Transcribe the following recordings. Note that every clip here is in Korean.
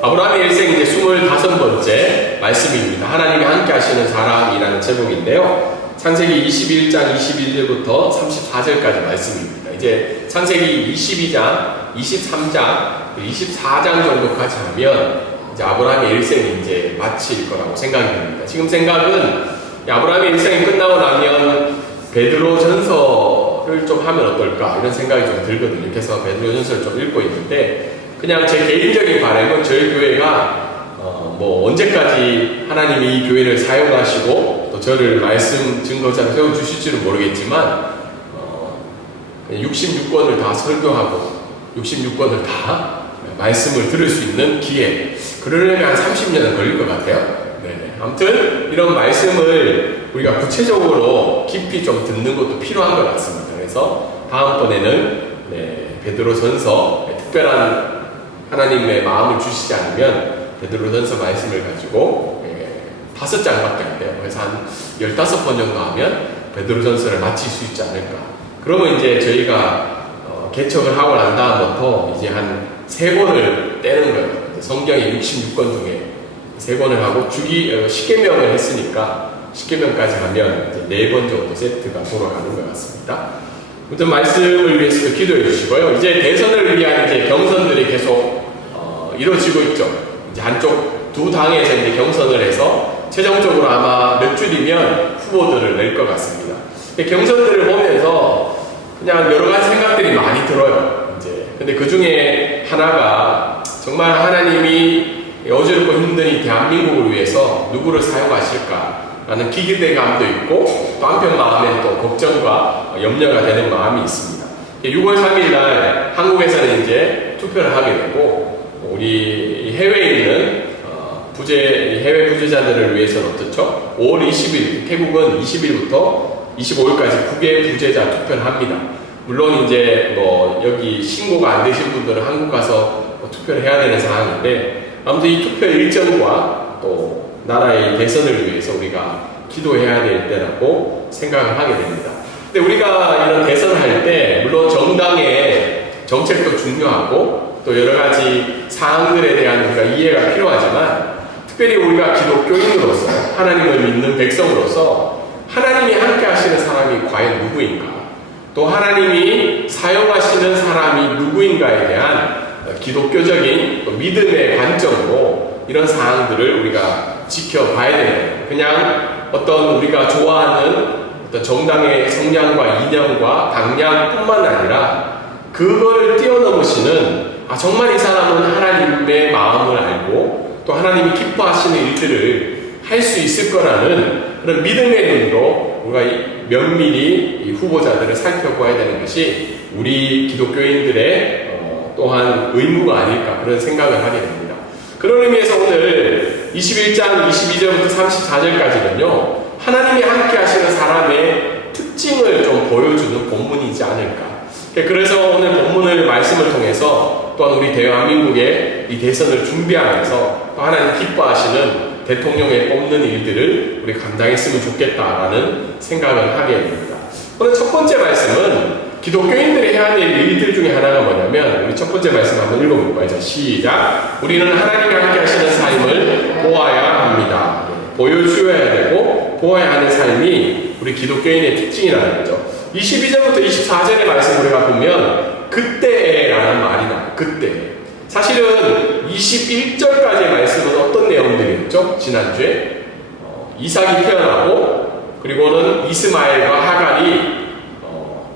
아브라함의 일생 이제 25번째 말씀입니다. 하나님이 함께 하시는 사람이라는 제목인데요. 창세기 21장 21절부터 34절까지 말씀입니다. 이제 창세기 22장, 23장, 24장 정도까지 하면 이제 아브라함의 일생이 이제 마칠 거라고 생각이 됩니다. 지금 생각은 아브라함의 일생이 끝나고 나면 베드로 전서를 좀 하면 어떨까 이런 생각이 좀 들거든요. 그래서 베드로 전서를 좀 읽고 있는데 그냥 제 개인적인 바람은 저희 교회가 뭐 언제까지 하나님이 이 교회를 사용하시고 또 저를 말씀 증거자로 세워주실지는 모르겠지만 66권을 다 설교하고 66권을 다 말씀을 들을 수 있는 기회, 그러려면 한 30년은 걸릴 것 같아요. 네. 아무튼 이런 말씀을 우리가 구체적으로 깊이 좀 듣는 것도 필요한 것 같습니다. 그래서 다음번에는 베드로전서 특별한 하나님의 마음을 주시지 않으면 베드로전서 말씀을 가지고 5장밖에 안 돼요. 그래서 한 15번 정도 하면 베드로전서를 마칠 수 있지 않을까. 그러면 이제 저희가 개척을 하고 난 다음부터 이제 한 3권을 떼는 거예요. 성경의 66권 중에 3권을 하고 주기 10계명을 했으니까 10계명까지 하면 이제 4번 정도 세트가 돌아가는 것 같습니다. 아무튼 말씀을 위해서도 기도해 주시고요. 이제 대선을 위한 이제 경선들이 계속 이루어지고 있죠. 이제 한쪽 두 당에서 이제 경선을 해서 최종적으로 아마 몇 주이면 후보들을 낼 것 같습니다. 경선들을 보면서 그냥 여러 가지 생각들이 많이 들어요. 이제 근데 그 중에 하나가 정말 하나님이 어지럽고 힘든 이 대한민국을 위해서 누구를 사용하실까라는 기대감도 있고 또 한편 마음에 또 걱정과 염려가 되는 마음이 있습니다. 6월 3일 날 한국에서는 이제 투표를 하게 되고 우리 해외에 있는 해외 부재자들을 위해서는 어떻죠? 5월 20일, 태국은 20일부터 25일까지 국외 부재자 투표를 합니다. 물론 이제 뭐 여기 신고가 안 되신 분들은 한국 가서 투표를 해야 되는 상황인데 아무튼 이 투표 일정과 또 나라의 대선을 위해서 우리가 기도해야 될 때라고 생각을 하게 됩니다. 근데 우리가 이런 대선을 할 때 물론 정당의 정책도 중요하고 또 여러 가지 사항들에 대한 우리가 이해가 필요하지만 특별히 우리가 기독교인으로서 하나님을 믿는 백성으로서 하나님이 함께 하시는 사람이 과연 누구인가, 또 하나님이 사용하시는 사람이 누구인가에 대한 기독교적인 믿음의 관점으로 이런 사항들을 우리가 지켜봐야 되는 거예요. 그냥 어떤 우리가 좋아하는 어떤 정당의 성향과 이념과 방향뿐만 아니라 그거를 뛰어넘으시는 정말 이 사람은 하나님의 마음을 알고 또 하나님이 기뻐하시는 일들을 할 수 있을 거라는 그런 믿음의 눈으로 우리가 면밀히 이 후보자들을 살펴봐야 되는 것이 우리 기독교인들의 또한 의무가 아닐까 그런 생각을 하게 됩니다. 그런 의미에서 오늘 21장 22절부터 34절까지는요 하나님이 함께 하시는 사람의 특징을 좀 보여주는 본문이지 않을까. 그래서 오늘 본문을 말씀을 통해서 또한 우리 대한민국의 이 대선을 준비하면서 또 하나님 기뻐하시는 대통령에 뽑는 일들을 우리 감당했으면 좋겠다라는 생각을 하게 됩니다. 오늘 첫 번째 말씀은 기독교인들이 해야 될 일들 중에 하나가 뭐냐면 우리 첫 번째 말씀 한번 읽어볼까요? 자, 시작. 우리는 하나님이 함께 하시는 삶을 보아야 합니다. 보여주어야 되고 보아야 하는 삶이 우리 기독교인의 특징이라는 거죠. 22절부터 24절의 말씀 우리가 보면 그때라는 말이 나와요. 그때. 사실은 21절까지의 말씀은 어떤 내용들이었죠? 지난주에 이삭이 태어나고 그리고는 이스마엘과 하갈이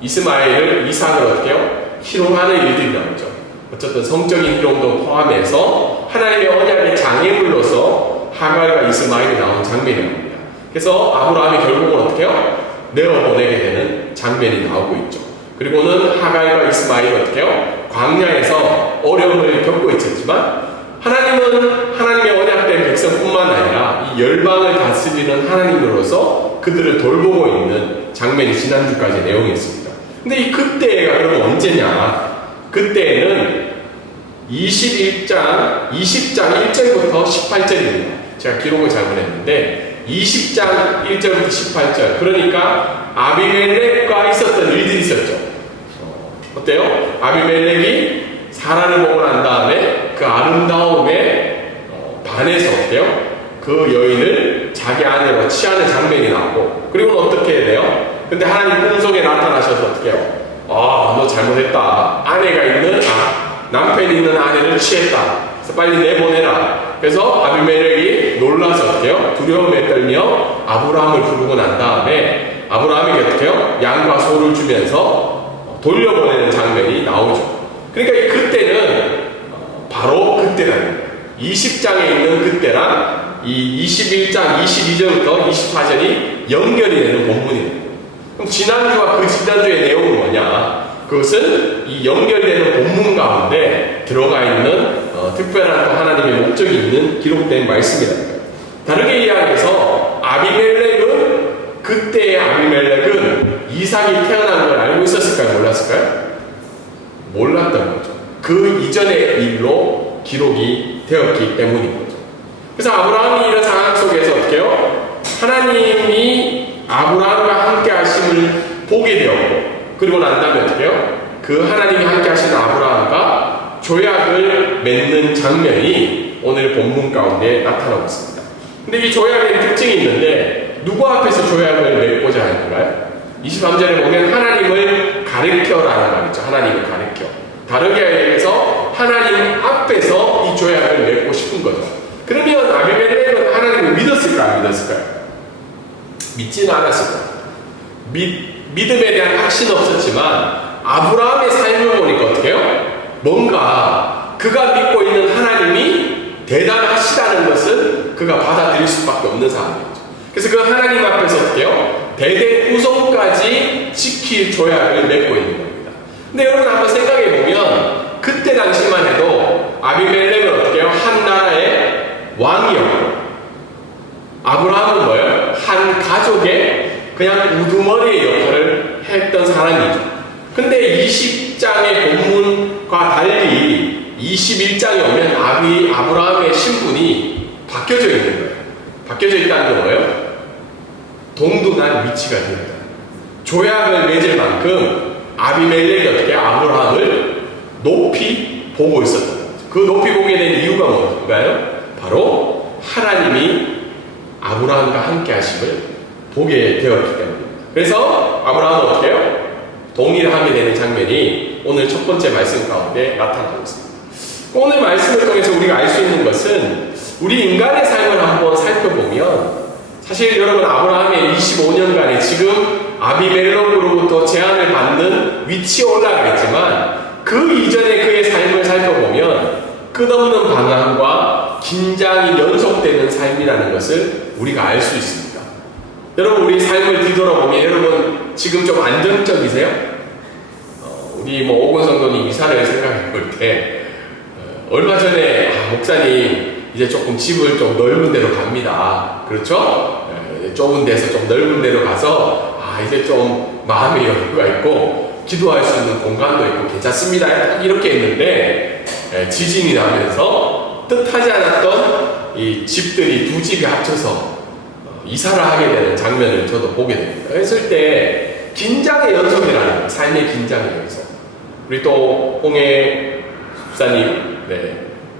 이스마엘을 이삭을 어떻게 해요? 희롱하는 일들이 나오죠. 어쨌든 성적인 희롱도 포함해서 하나님의 언약의 장애물로서 하갈과 이스마엘이 나온 장면이 나옵니다. 그래서 아브라함이 결국은 어떻게 해요? 내어보내게 되는 장면이 나오고 있죠. 그리고는 하갈과 이스마엘이 어떻게 해요? 광야에서 어려움을 겪고 있었지만 하나님은 하나님의 언약된 백성뿐만 아니라 이 열방을 다스리는 하나님으로서 그들을 돌보고 있는 장면이 지난주까지 내용이었습니다. 근데 이 그때가 그러면 언제냐? 그때는 20장 1절부터 18절입니다. 제가 기록을 잘못했는데 20장 1절부터 18절, 그러니까 아비멜렉과 있었던 일들이 있었죠. 어때요? 아비멜렉이 사라를 보고 난 다음에 그 아름다움에 안에서 어때요? 그 여인을 자기 아내로 취하는 장면이 나오고, 그리고는 어떻게 해야 돼요? 근데 하나님 꿈속에 나타나셔서 어떻게 해요? 너 잘못했다. 남편이 있는 아내를 취했다. 그래서 빨리 내보내라. 그래서 아비멜렉이 놀라서 어떻게 해요? 두려움에 떨며 아브라함을 부르고 난 다음에 아브라함에게 어떻게 해요? 양과 소를 주면서 돌려보내는 장면이 나오죠. 그러니까 그때는 바로 그때라는 20장에 있는 그때랑 이 21장 22절부터 24절이 연결이 되는 본문입니다. 그럼 지난주와 그 지난주의 내용은 뭐냐? 그것은 이 연결되는 본문 가운데 들어가 있는 특별한 또 하나님의 목적이 있는 기록된 말씀이랍니다. 다르게 이야기해서 그때의 아비멜렉은 이삭이 태어난 걸 알고 있었을까요? 몰랐을까요? 몰랐던 거죠. 그 이전의 일로 기록이 되었기 때문인 거죠. 그래서 아브라함이 이런 상황 속에서 어떻게 해요? 하나님이 아브라함과 함께 하심을 보게 되었고, 그리고 난 다음에 어떻게 해요? 그 하나님이 함께 하시는 아브라함과 조약을 맺는 장면이 오늘 본문 가운데 나타나고 있습니다. 근데 이 조약에 특징이 있는데, 누구 앞에서 조약을 맺고자 하는 건가요? 23절에 보면 하나님을 가르쳐라는 말이죠. 하나님을 가르쳐. 다르게 얘기해서 하나님 앞에서 이 조약을 맺고 싶은 거죠. 그러면 아비멜렉은 하나님을 믿었을까 안 믿었을까요? 믿지는 않았을 거예요. 믿음에 대한 확신은 없었지만 아브라함의 삶을 보니까 어떻게 해요? 뭔가 그가 믿고 있는 하나님이 대단하시다는 것은 그가 받아들일 수밖에 없는 상황이죠. 그래서 그 하나님 앞에서 어떻게 해요? 대대 후손까지 지킬 조약을 맺고 있는 겁니다. 근데 여러분 한번 생각해 보면 그때 당시만 해도 아비멜렉은 어떻게 해요? 한 나라의 왕이었고, 아브라함은 뭐예요? 한 가족의 그냥 우두머리의 역할을 했던 사람이죠. 근데 20장의 본문과 달리 21장에 오면 아브라함의 신분이 바뀌어져 있는 거예요. 바뀌어져 있다는 건 뭐예요? 동등한 위치가 되었다. 조약을 맺을 만큼 아비멜렉이 어떻게 아브라함을 높이 보고 있었던 거죠. 그 높이 보게 된 이유가 뭔가요? 바로 하나님이 아브라함과 함께 하심을 보게 되었기 때문입니다. 그래서 아브라함은 어떻게 해요? 동일하게 되는 장면이 오늘 첫 번째 말씀 가운데 나타나고 있습니다. 오늘 말씀을 통해서 우리가 알 수 있는 것은 우리 인간의 삶을 한번 살펴보면 사실 여러분 아브라함의 25년간에 지금 아비멜렉으로부터 제한을 받는 위치에 올라가 있지만 그 이전의 그의 삶을 살펴보면 끝없는 방황과 긴장이 연속되는 삶이라는 것을 우리가 알 수 있습니다. 여러분 우리 삶을 뒤돌아보면 여러분 지금 좀 안정적이세요? 우리 오건 성도님 이사를 생각해 볼 때 얼마 전에 목사님 이제 조금 집을 좀 넓은 데로 갑니다. 그렇죠? 좁은 데서 좀 넓은 데로 가서 이제 좀 마음의 여유가 있고 기도할 수 있는 공간도 있고 괜찮습니다. 이렇게 했는데 지진이 나면서 뜻하지 않았던 이 집들이 두 집이 합쳐서 이사를 하게 되는 장면을 저도 보게 됩니다. 그랬을 때 긴장의 연속이라는 거예요. 삶의 긴장의 연속. 우리 또 홍해 집사님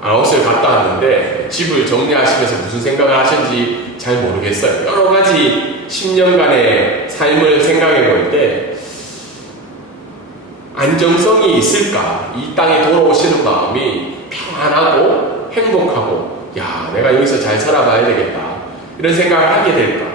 아웃을 갔다 왔는데 집을 정리하시면서 무슨 생각을 하시는지 잘 모르겠어요. 여러 가지 10년간의 삶을 생각해 볼 때 안정성이 있을까? 이 땅에 돌아오시는 마음이 평안하고 행복하고 내가 여기서 잘 살아봐야 되겠다 이런 생각을 하게 될까?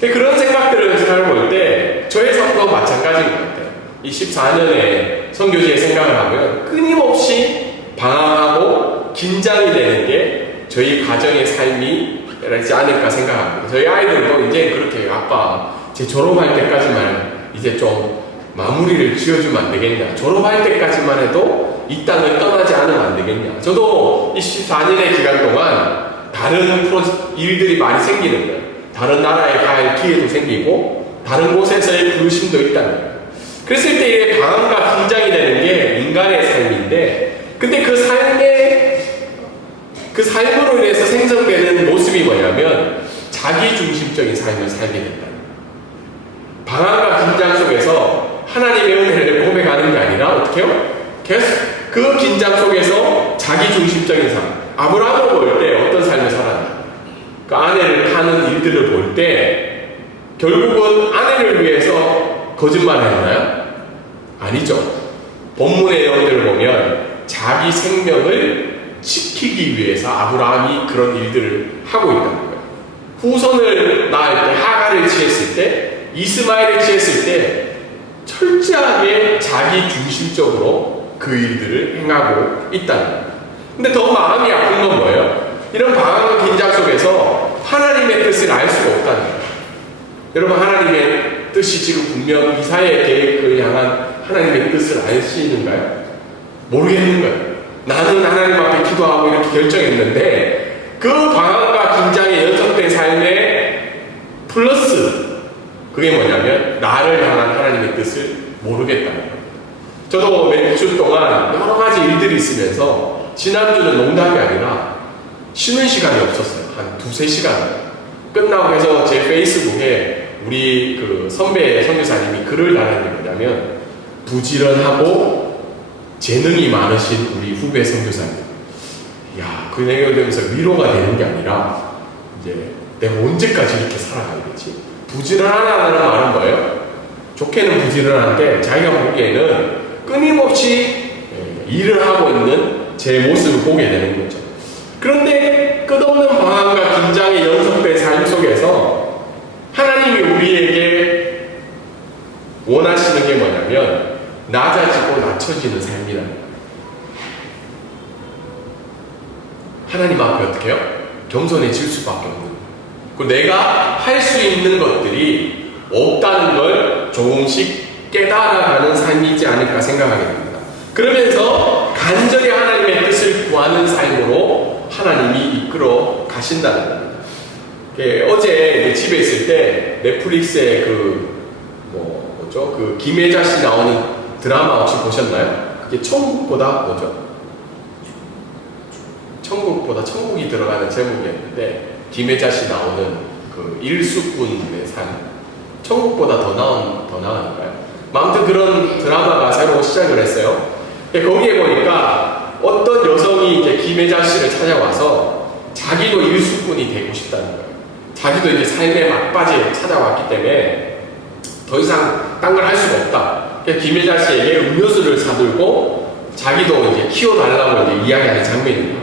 그런 생각들을 살아볼 때 저의 삶도 마찬가지인 것 같아요. 이 14년의 선교지의 생각을 하면 끊임없이 방황하고 긴장이 되는 게 저희 가정의 삶이지 않을까 생각합니다. 저희 아이들도 이제 그렇게 아빠 제 졸업할 때까지만 이제 좀 마무리를 지어주면 안 되겠냐, 졸업할 때까지만 해도 이 땅을 떠나지 않으면 안 되겠냐. 저도 이 14년의 기간 동안 다른 일들이 많이 생기는 거예요. 다른 나라에 갈 기회도 생기고 다른 곳에서의 부르심도 있다는 거예요. 그랬을 때 이게 방황과 긴장이 되는 게 인간의 삶인데, 근데 그 삶으로 인해서 생성되는 모습이 뭐냐면 자기중심적인 삶을 살게 된다. 방황과 긴장 속에서 하나님의 은혜를 고백하는 게 아니라 어떻게 해요? 계속 그 긴장 속에서 자기중심적인 삶, 아브라함을 볼 때 어떤 삶을 살았나? 그 아내를 타는 일들을 볼 때 결국은 아내를 위해서 거짓말했나요? 아니죠. 본문의 내용들을 보면 자기 생명을 지키기 위해서 아브라함이 그런 일들을 하고 있다는 거예요. 후손을 낳을 때, 하갈을 취했을 때, 이스마엘을 취했을 때 철저하게 자기 중심적으로 그 일들을 행하고 있다는 거예요. 근데 더 마음이 아픈 건 뭐예요? 이런 방황 긴장 속에서 하나님의 뜻을 알 수가 없다는 거예요. 여러분, 하나님의 뜻이 지금 분명 이사야의 계획을 향한 하나님의 뜻을 아시는가요? 모르겠는 거예요. 나는 하나님 앞에 기도하고 이렇게 결정했는데 그 방황과 긴장의 연속된 삶에 플러스 그게 뭐냐면 나를 향한 하나님의 뜻을 모르겠다는 거예요. 저도 몇 주 동안 여러 가지 일들이 있으면서 지난주는 농담이 아니라 쉬는 시간이 없었어요. 한 2-3시간 끝나고 해서 제 페이스북에 우리 그 선배 선교사님이 글을 달았는 게 뭐냐면 부지런하고 재능이 많으신 우리 후배 선교사님. 야, 그 내용을 들으면서 위로가 되는 게 아니라 이제 내가 언제까지 이렇게 살아가야 되지? 부지런하다는 말은 뭐예요? 좋게는 부지런한데 자기가 보기에는 끊임없이 일을 하고 있는 제 모습을 보게 되는 거죠. 그런데 끝없는 방황과 긴장의 연속된 삶 속에서 하나님이 우리에게 원하시는 게 뭐냐면 낮아지고 낮춰지는 삶이라는 거예요. 하나님 앞에 어떻게 해요? 겸손해질 수밖에 없는 거예요. 그리고 내가 할 수 있는 것들이 없다는 걸 조금씩 깨달아가는 삶이지 않을까 생각하게 됩니다. 그러면서 간절히 하나님의 뜻을 구하는 삶으로 하나님이 이끌어 가신다는 겁니다. 어제 집에 있을 때 넷플릭스에 그 김혜자 씨 나오는 드라마 혹시 보셨나요? 그게 천국보다 천국이 들어가는 제목이었는데 김혜자 씨 나오는 그 일수꾼의 삶. 천국보다 더 나은가요? 아무튼 그런 드라마가 새로 시작을 했어요. 거기에 보니까 어떤 여성이 이제 김혜자 씨를 찾아와서 자기도 일수꾼이 되고 싶다는 거예요. 자기도 이제 삶의 막바지에 찾아왔기 때문에 더 이상 딴 걸 할 수가 없다. 김혜자 씨에게 음료수를 사들고 자기도 이제 키워달라고 이제 이야기하는 장면입니다.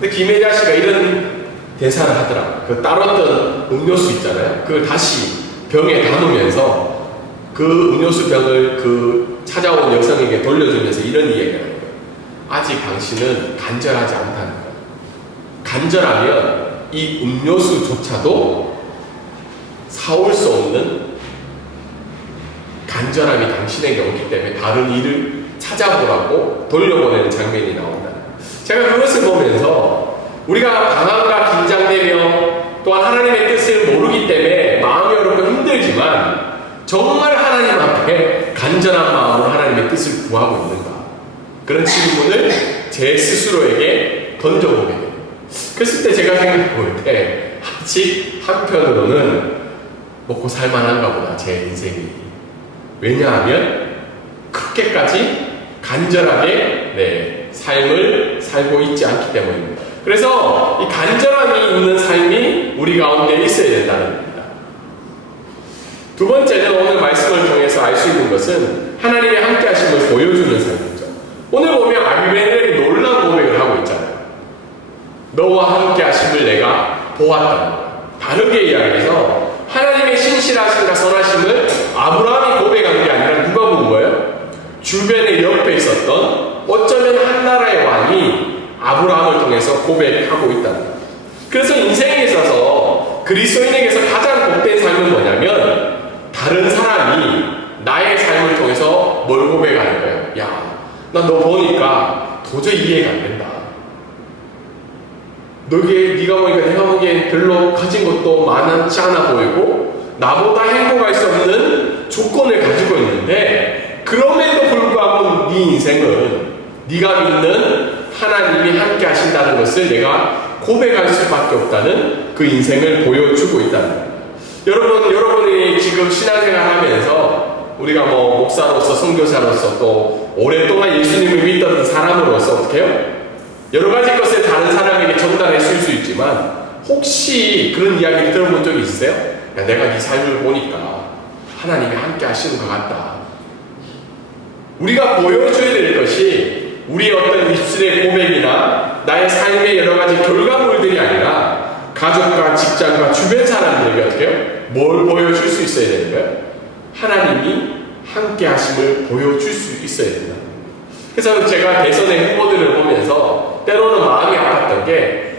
근데 김혜자 씨가 이런 대사를 하더라. 그 따랐던 음료수 있잖아요. 그걸 다시 병에 담으면서 그 음료수 병을 그 찾아온 여성에게 돌려주면서 이런 이야기를 하는 거예요. 아직 당신은 간절하지 않다는 거예요. 간절하면 이 음료수조차도 사올 수 없는 간절함이 당신에게 오기 때문에 다른 일을 찾아보라고 돌려보내는 장면이 나온다. 제가 그것을 보면서 우리가 방황과 긴장되며 또한 하나님의 뜻을 모르기 때문에 마음이 어렵고 힘들지만 정말 하나님 앞에 간절한 마음으로 하나님의 뜻을 구하고 있는가? 그런 질문을 제 스스로에게 던져보게 돼요. 그랬을 때 제가 생각해 볼 때 아직 한편으로는 먹고 살만한가 보다, 제 인생이. 왜냐하면 그렇게까지 간절하게 삶을 살고 있지 않기 때문입니다. 그래서 이 간절함이 있는 삶이 우리 가운데 있어야 된다는 겁니다. 두 번째는 오늘 말씀을 통해서 알 수 있는 것은 하나님의 함께 하심을 보여주는 삶이죠. 오늘 보면 아비멜렉이 놀라운 고백을 하고 있잖아요. 너와 함께 하심을 내가 보았다는 거예요. 다르게 이야기해서 하나님의 신실하심과 선하심을 아브라함이 고백한 게 아니라 누가 본 거예요? 주변에 옆에 있었던 어쩌면 한 나라의 왕이 아브라함을 통해서 고백하고 있다는 거예요. 그래서 인생에 있어서 그리스도인에게서 가장 복된 삶은 뭐냐면 다른 사람이 나의 삶을 통해서 뭘 고백하는 거예요? 야, 나 너 보니까 도저히 이해가 안 된다. 네가 보니까 내가 보기엔 별로 가진 것도 많지 않아 보이고 나보다 행복할 수 없는 조건을 가지고 있는데 그럼에도 불구하고 네 인생은 네가 믿는 하나님이 함께 하신다는 것을 내가 고백할 수밖에 없다는 그 인생을 보여주고 있다는 거예요. 여러분이 지금 신앙생활 하면서 우리가 목사로서 선교사로서 또 오랫동안 예수님을 믿던 사람으로서 어떻게 해요? 여러 가지 것을 다른 사람에게 전달해 줄 수 있지만 혹시 그런 이야기를 들어본 적이 있으세요? 야, 내가 네 삶을 보니까 하나님이 함께 하시는 것 같다. 우리가 보여줘야 될 것이 우리의 어떤 입술의 고백이나 나의 삶의 여러 가지 결과물들이 아니라 가족과 직장과 주변 사람들에게 어떻게 해요? 뭘 보여줄 수 있어야 되는 거예요? 하나님이 함께 하심을 보여줄 수 있어야 된다. 그래서 제가 대선의 후보들을 보면서 때로는 마음이 아팠던 게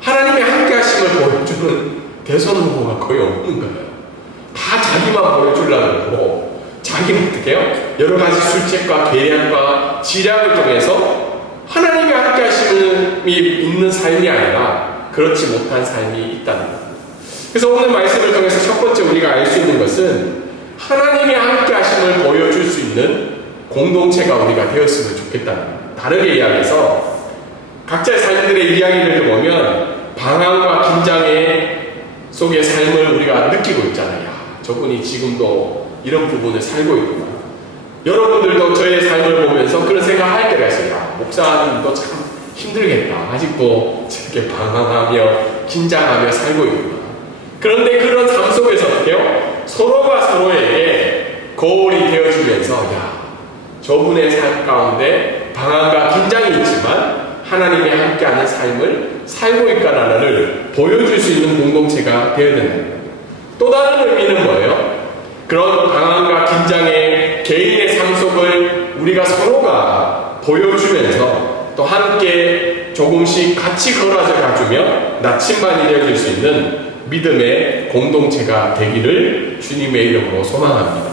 하나님의 함께 하심을 보여주는 대선 후보가 거의 없는 거예요. 다 자기만 보여주려고 하고 자기는 어떻게 해요? 여러 가지 술책과 계략과 지략을 통해서 하나님의 함께 하심이 있는 삶이 아니라 그렇지 못한 삶이 있다는 거예요. 그래서 오늘 말씀을 통해서 첫 번째 우리가 알 수 있는 것은 하나님의 함께 하심을 보여줄 수 있는 공동체가 우리가 되었으면 좋겠다는 거예요. 다르게 이야기해서 각자의 삶들의 이야기를 보면 방황과 긴장의 속의 삶을 우리가 느끼고 있잖아요. 야, 저분이 지금도 이런 부분을 살고 있구나. 여러분들도 저의 삶을 보면서 그런 생각할 때가 있어요. 야, 목사님도 참 힘들겠다. 아직도 저렇게 방황하며 긴장하며 살고 있구나. 그런데 그런 삶 속에서 어떻게 해요? 서로가 서로에게 거울이 되어주면서 야, 저분의 삶 가운데 방황과 긴장이 있지만 하나님이 함께하는 삶을 살고 있다라는 보여줄 수 있는 공동체가 되어야 된다는 거예요. 또 다른 의미는 뭐예요? 그런 방황과 긴장의 개인의 삶 속을 우리가 서로가 보여주면서 또 함께 조금씩 같이 걸어져 가주며 나침반이 되어줄 수 있는 믿음의 공동체가 되기를 주님의 이름으로 소망합니다.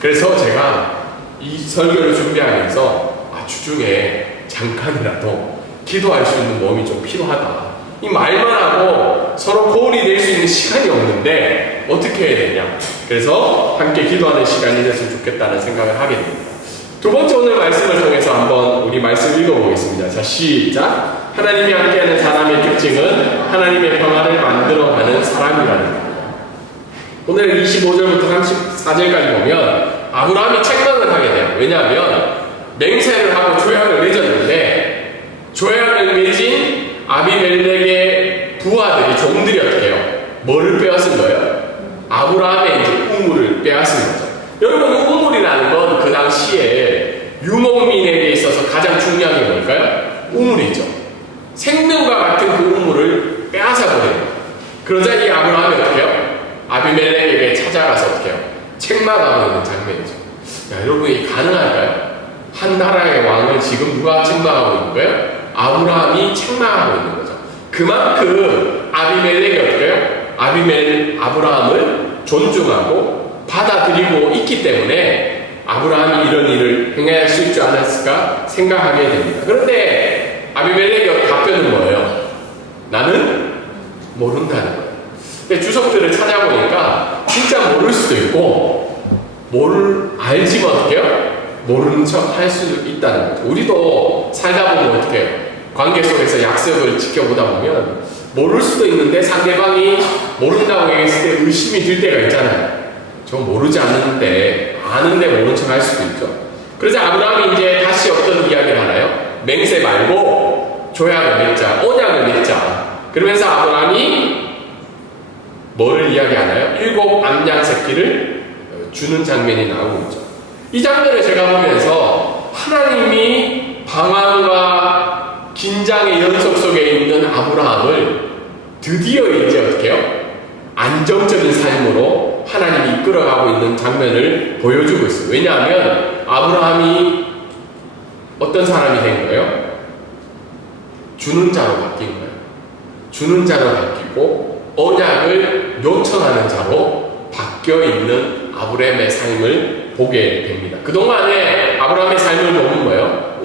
그래서 제가 이 설교를 준비하면서 주중에 잠깐이라도 기도할 수 있는 몸이 좀 필요하다. 이 말만 하고 서로 거울이 될 수 있는 시간이 없는데 어떻게 해야 되냐. 그래서 함께 기도하는 시간이 됐으면 좋겠다는 생각을 하게 됩니다. 두 번째 오늘 말씀을 통해서 한번 우리 말씀 읽어보겠습니다. 자, 시작. 하나님이 함께하는 사람의 특징은 하나님의 평화를 만들어가는 사람이라는 겁니다. 오늘 25절부터 34절까지 보면 아브라함이 책망을 하게 돼요. 왜냐하면 맹세를 하고 조약을 맺었는데 조약을 맺은 아비멜렉의 부하들이 종들이 어떻게 해요? 뭐를 빼앗은 거예요? 아브라함의 이제 우물을 빼앗은 거죠. 여러분, 우물이라는 건 그 당시에 유목민에게 있어서 가장 중요한 게 뭘까요? 우물이죠. 생명과 같은 그 우물을 빼앗아버려요. 그러자 이 아브라함이 어떻게 해요? 아비멜렉에게 찾아가서 어떻게 해요? 책망하고 있는 장면이죠. 야, 여러분, 이게 가능할까요? 한 나라의 왕을 지금 누가 책망하고 있는 거예요? 아브라함이 책망하고 있는 거죠. 그만큼 아비멜렉이 어떻게 해요? 아브라함을 존중하고 받아들이고 있기 때문에 아브라함이 이런 일을 행할 수 있지 않았을까 생각하게 됩니다. 그런데 아비멜렉의 답변은 뭐예요? 나는 모른다는 거예요. 근데 주석들을 찾아보니까 진짜 모를 수도 있고 알지만 어떻게 해요? 모르는 척 할 수 있다는 거죠. 우리도 살다 보면 어떻게 해요? 관계 속에서 약속을 지켜보다 보면 모를 수도 있는데 상대방이 모른다고 얘기했을 때 의심이 들 때가 있잖아요. 저 모르지 않는데 아는데 모른 척 할 수도 있죠. 그래서 아브라함이 이제 다시 어떤 이야기를 하나요? 맹세 말고 조약을 맺자, 언약을 맺자. 그러면서 아브라함이 뭘 이야기하나요? 7 암양 새끼를 주는 장면이 나오고 있죠. 이 장면을 제가 보면서 하나님이 방황과 긴장의 연속 속에 있는 아브라함을 드디어 이제 어떻게 해요? 안정적인 삶으로 하나님이 이끌어가고 있는 장면을 보여주고 있어요. 왜냐하면 아브라함이 어떤 사람이 된 거예요? 주는 자로 바뀐 거예요. 주는 자로 바뀌고 언약을 요청하는 자로 바뀌어 있는 아브라함의 삶을 보게 됩니다. 그동안에 아브라함의 삶을 보면 뭐예요?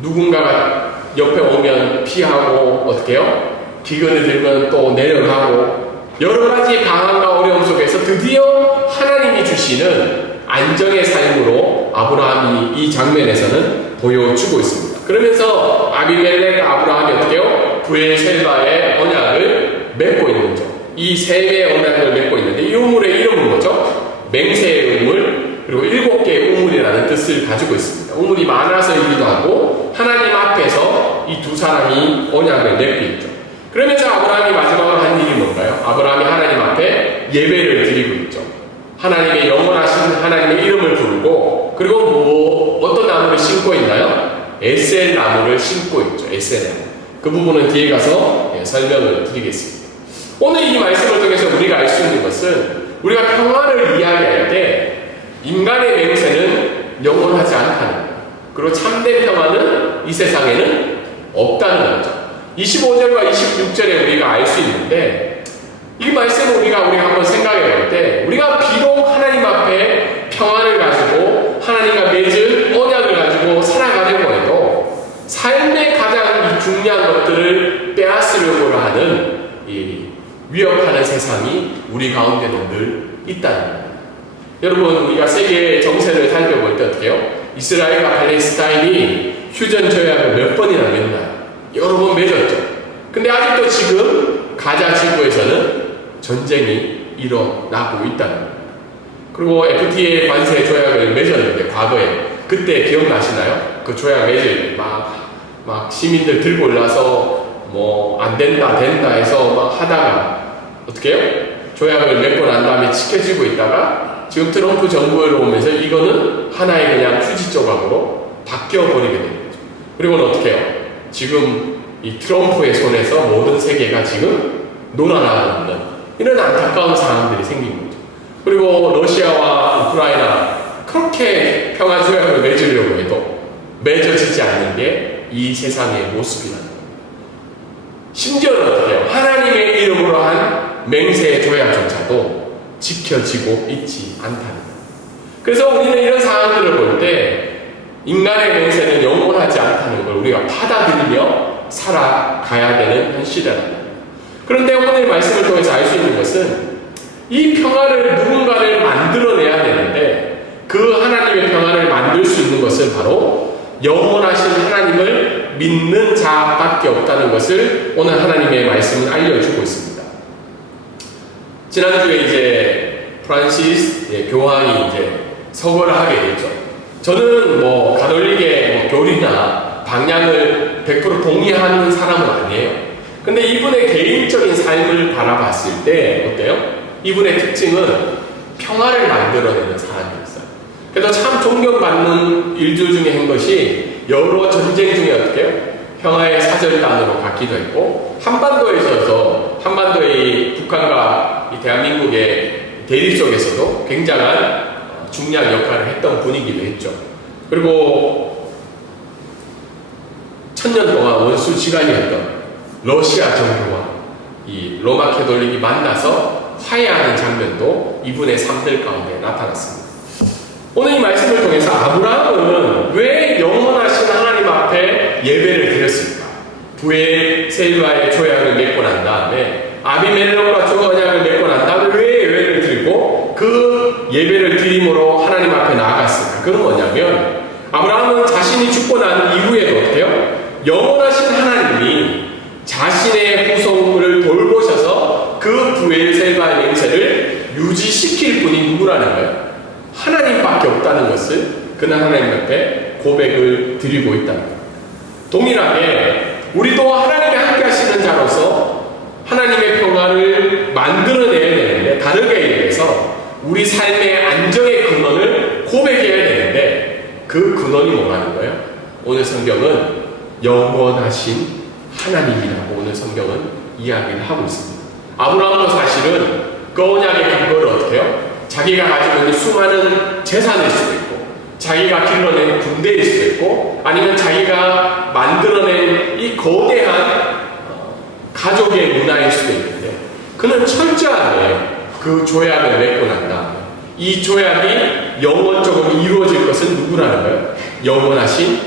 누군가가 옆에 오면 피하고 어떻게 해요? 기근을 들면 또 내려가고 여러 가지 방황과 어려움 속에서 드디어 하나님이 주시는 안정의 삶으로 아브라함이 이 장면에서는 보여주고 있습니다. 그러면서 아비멜렉 아브라함이 어떻게 해요? 브엘셀바의 언약을 맺고 있는 거죠. 이 셈의 언약을 맺고 있는데 이 우물의 이름은 뭐죠? 맹세의 우물, 그리고 7개의 우물이라는 뜻을 가지고 있습니다. 우물이 많아서이기도 하고 하나님 앞에서 이 아브라함이 언약을 맺고 있죠. 그러면서 아브라함이 마지막으로 한 일이 뭔가요? 아브라함이 하나님 앞에 예배를 드리고 있죠. 하나님의 영원하신 하나님의 이름을 부르고, 그리고 어떤 나무를 심고 있나요? 에셀 나무를 심고 있죠. 에셀 나무. 그 부분은 뒤에 가서 설명을 드리겠습니다. 오늘 이 말씀을 통해서 우리가 알 수 있는 것은, 우리가 평화를 이야기할 때 인간의 맹세는 영원하지 않다는 거예요. 그리고 참된 평화는 이 세상에는 없다는 거죠. 25절과 26절에 우리가 알 수 있는데, 이 말씀을 우리가 한번 생각해 볼 때, 우리가 비록 하나님 앞에 평화를 가지고 하나님과 맺은 언약을 가지고 살아가려고 해도 삶의 가장 중요한 것들을 빼앗으려고 하는 이 위협하는 세상이 우리 가운데는 늘 있다는 거예요. 여러분, 우리가 세계 정세를 살펴볼 때 어떻게 해요? 이스라엘과 팔레스타인이 휴전 조약을 몇 번이나 맺나요? 여러 번 맺었죠. 근데 아직도 지금 가자 지구에서는 전쟁이 일어나고 있다는 거예요. 그리고 FTA 관세 조약을 맺었는데, 과거에 그때 기억나시나요? 그 조약 맺을 때 막 시민들 들고 올라서 안 된다 해서 막 하다가 어떻게 해요? 조약을 맺고 난 다음에 지켜지고 있다가 지금 트럼프 정부로 오면서 이거는 하나의 그냥 휴지 조각으로 바뀌어버리게 된 거죠. 그리고는 어떻게 해요? 지금 이 트럼프의 손에서 모든 세계가 지금 놀아나고 있는 이런 안타까운 상황들이 생긴 거죠. 그리고 러시아와 우크라이나 그렇게 평화 조약을 맺으려고 해도 맺어지지 않는 게 이 세상의 모습이라는 거예요. 심지어는 어떻게 해요? 하나님의 이름으로 한 맹세 조약조차도 지켜지고 있지 않다는 거예요. 그래서 우리는 이런 상황들을 볼 때 인간의 맹세는 영원하지 않다는 걸 우리가 받아들이며 살아가야 되는 현실이라는 거예요. 그런데 오늘 말씀을 통해서 알 수 있는 것은, 이 평화를 누군가를 만들어내야 되는데, 그 하나님의 평화를 만들 수 있는 것은 바로 영원하신 하나님을 믿는 자밖에 없다는 것을 오늘 하나님의 말씀은 알려주고 있습니다. 지난주에 이제 프란시스 교황이 이제 서거를 하게 됐죠. 저는 가톨릭의 교리나 방향을 100% 동의하는 사람은 아니에요. 근데 이분의 개인적인 삶을 바라봤을 때 어때요? 이분의 특징은 평화를 만들어내는 사람이었어요. 그래서 참 존경받는 일들 중에 한 것이, 여러 전쟁 중에 어떻게 해요? 평화의 사절단으로 갖기도 했고, 한반도에 있어서 한반도의 북한과 이 대한민국의 대립 속에서도 굉장한 중요한 역할을 했던 분이기도 했죠. 그리고 1000년 동안 원수지간이었던 러시아 정부와 이 로마 캐톨릭이 만나서 화해하는 장면도 이분의 삶들 가운데 나타났습니다. 오늘 이 말씀을 통해서 아브라함은 왜 영원하신 하나님 앞에 예배를 드렸을까? 부엘세바의 조약을 맺고 난 다음에, 아비멜렉과 언약을 맺고 난 다음에 왜 예배를 드리고 그 예배를 드림으로 하나님 앞에 나아갔을까? 그건 뭐냐면, 아브라함은 자신이 죽고 난 이후에도 어때요? 영원하신 하나님이 자신의 후손을 돌보셔서 그 부엘세바의 맹세를 유지시킬 분이 누구라는 거예요? 하나님밖에 없다는 것을 그는 하나님 앞에 고백을 드리고 있다는 거예요. 동일하게 우리도 하나님이 함께 하시는 자로서 하나님의 평화를 만들어내야 되는데, 다르게 얘기해서 우리 삶의 안정의 근원을 고백해야 되는데, 그 근원이 뭐라는 거예요? 오늘 성경은 영원하신 하나님이라고 오늘 성경은 이야기를 하고 있습니다. 아브라함도 사실은 그 언약의 근거를 어떻게 해요? 자기가 가지고 있는 수많은 재산일 수도 있고, 자기가 길러낸 군대일 수도 있고, 아니면 자기가 만들어낸 이 거대한 가족의 문화일 수도 있는데, 그는 철저하게 그 조약을 맺고 난 다음에 이 조약이 영원적으로 이루어질 것은 누구라는 거예요? 영원하신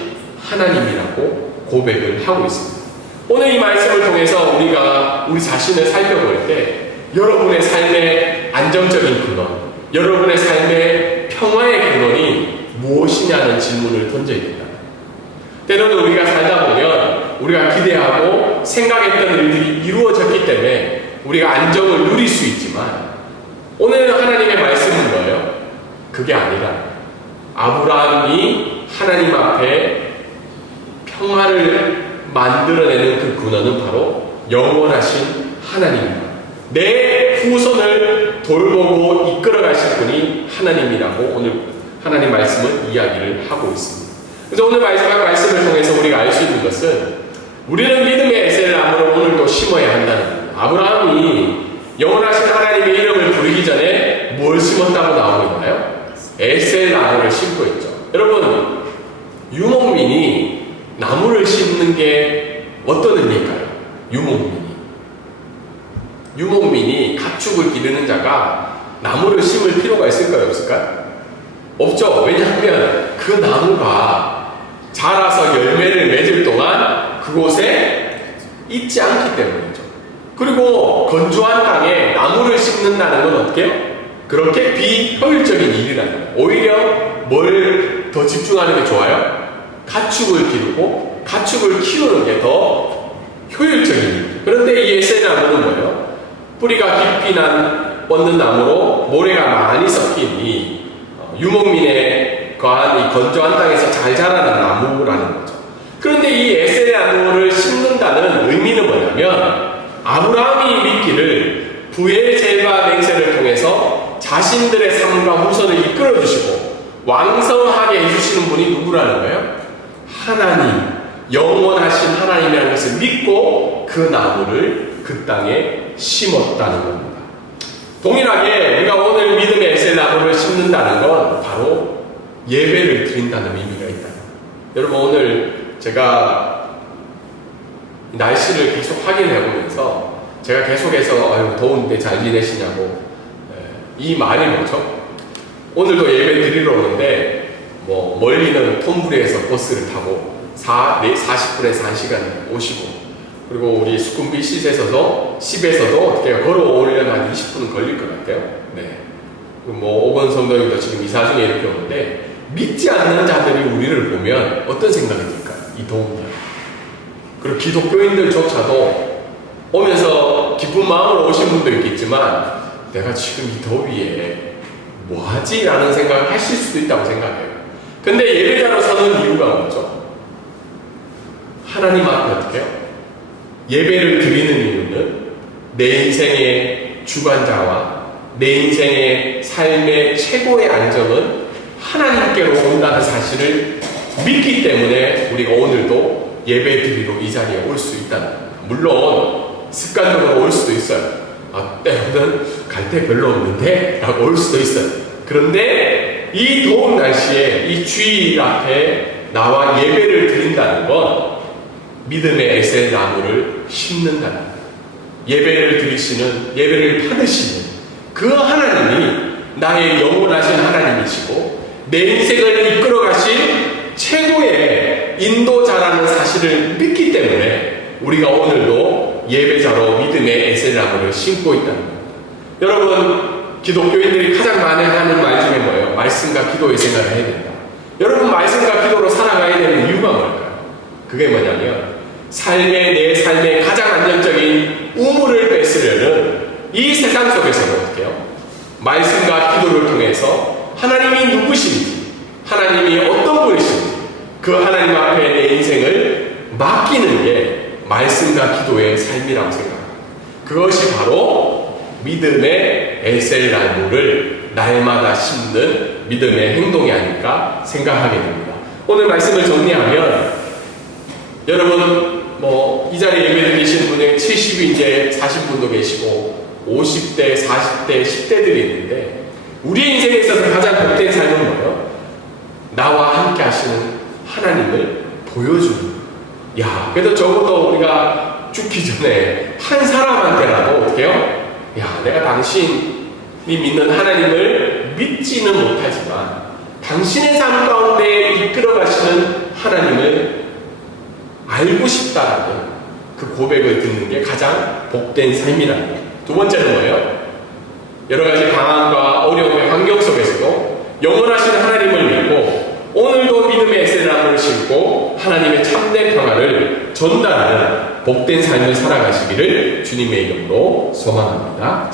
하나님이라고 고백을 하고 있습니다. 오늘 이 말씀을 통해서 우리가 우리 자신을 살펴볼 때, 여러분의 삶의 안정적인 근원, 여러분의 삶의 평화의 근원이 무엇이냐는 질문을 던져야 된다. 때로는 우리가 살다 보면 우리가 기대하고 생각했던 일들이 이루어졌기 때문에 우리가 안정을 누릴 수 있지만, 오늘 하나님의 말씀은 뭐예요? 그게 아니라 아브라함이 하나님 앞에 평화를 만들어내는 그 근원은 바로 영원하신 하나님입니다. 내 후손을 돌보고 이끌어가실 분이 하나님이라고 오늘 하나님 말씀은 이야기를 하고 있습니다. 그래서 오늘 말씀을 통해서 우리가 알 수 있는 것은 우리는 믿음의 에셀 나무를 오늘도 심어야 한다는 겁니다. 아브라함이 영원하신 하나님의 이름을 부르기 전에 뭘 심었다고 나오고 있나요? 에셀 나무를 심고 있죠. 여러분, 유목민이 나무를 심는 게 어떤 의미일까요? 유목민이 가축을 기르는 자가 나무를 심을 필요가 있을까요? 없을까요? 없죠. 왜냐하면 그 나무가 자라서 열매를 맺을 동안 그곳에 있지 않기 때문이죠. 그리고 건조한 땅에 나무를 심는다는 건 어때요? 그렇게 비효율적인 일이라는 거예요. 오히려 뭘 더 집중하는 게 좋아요? 가축을 기르고 가축을 키우는 게 더 효율적인 일. 그런데 이 에셀 나무는 뭐예요? 뿌리가 깊이 뻗는 나무로 모래가 많이 섞인 이 유목민에 거한 이 건조한 땅에서 잘 자라는 나무라는 거죠. 그런데 이 에셀 나무를 심는다는 의미는 뭐냐면 아브라함이 믿기를 부의 재과 맹세를 통해서 자신들의 삶과 후손을 이끌어 주시고 왕성하게 해주시는 분이 누구라는 거예요? 하나님, 영원하신 하나님이라는 것을 믿고 그 나무를 그 땅에 심었다는 겁니다. 동일하게 우리가 오늘 믿음의 에셀 나무를 심는다는 건 바로 예배를 드린다는 의미가 있다. 여러분, 오늘 제가 날씨를 계속 확인해 보면서 제가 계속해서 아유 더운데 잘 지내시냐고 이 말이 뭐죠? 오늘도 예배 드리러 오는데 뭐 멀리는 톰브리에서 버스를 타고 40분에서 1시간 오시고 그리고 우리 수쿰비 시에서도 어떻게 걸어오려면 한 20분은 걸릴 것 같아요. 네. 뭐 오건 성도님도 지금 이사 중에 이렇게 오는데 믿지 않는 자들이 우리를 보면 어떤 생각이 들까요? 이 더운 날. 그리고 기독교인들조차도 오면서 기쁜 마음으로 오신 분도 있겠지만 내가 지금 이 더위에 뭐하지? 라는 생각을 하실 수도 있다고 생각해요. 근데 예배자로 서는 이유가 뭐죠? 하나님 앞에 어떻게 해요? 예배를 드리는 이유는 내 인생의 주관자와 내 인생의 삶의 최고의 안정은 하나님께로 온다는 사실을 믿기 때문에 우리가 오늘도 예배 드리러 이 자리에 올 수 있다는 겁니다. 물론 습관적으로 올 수도 있어요. 때로는 갈 데 별로 없는데 라고 올 수도 있어요. 그런데 이 더운 날씨에 이 주일 앞에 나와 예배를 드린다는 건 믿음의 에셀 나무를 심는다는 거예요. 예배를 드리시는, 예배를 받으시는 그 하나님이 나의 영원하신 하나님이시고 내 인생을 이끌어가신 최고의 인도자라는 사실을 믿기 때문에 우리가 오늘도 예배자로 믿음의 에셀 나무를 심고 있다는 겁니다. 여러분, 기독교인들이 가장 많이 하는 말 중에 뭐예요? 말씀과 기도의 생활을 해야 된다. 여러분, 말씀과 기도로 살아가야 되는 이유가 뭘까요? 그게 뭐냐면 내 삶의 가장 안정적인 우물을 뺏으려는 이 세상 속에서는 어떻게 해요? 말씀과 기도를 통해서 하나님이 누구신지, 하나님이 어떤 분이신지 그 하나님 앞에 내 인생을 맡기는 게 말씀과 기도의 삶이라고 생각합니다. 그것이 바로 믿음의 에셀 나무를 날마다 심는 믿음의 행동이 아닐까 생각하게 됩니다. 오늘 말씀을 정리하면 여러분 이 자리에 예배 드리신 분에 70이 이제 사신 분도 계시고 50대, 40대, 10대들이 있는데 우리 인생에 있어서 가장 복된 삶은 뭐예요? 나와 함께 하시는 하나님을 보여주는. 그래도 적어도 우리가 죽기 전에 한 사람한테라도 어떻게 해요? 내가 당신이 믿는 하나님을 믿지는 못하지만 당신의 삶 가운데 이끌어가시는 하나님을 알고 싶다라는 그 고백을 듣는 게 가장 복된 삶이라는 거예요. 두 번째는 뭐예요? 여러 가지 방황과 어려움의 환경 속에서도 영원하신 하나님을 믿고 오늘도 믿음의 에셀 나무를 심고 하나님의 참된 평화를 전달하는 복된 삶을 살아가시기를 주님의 이름으로 소망합니다.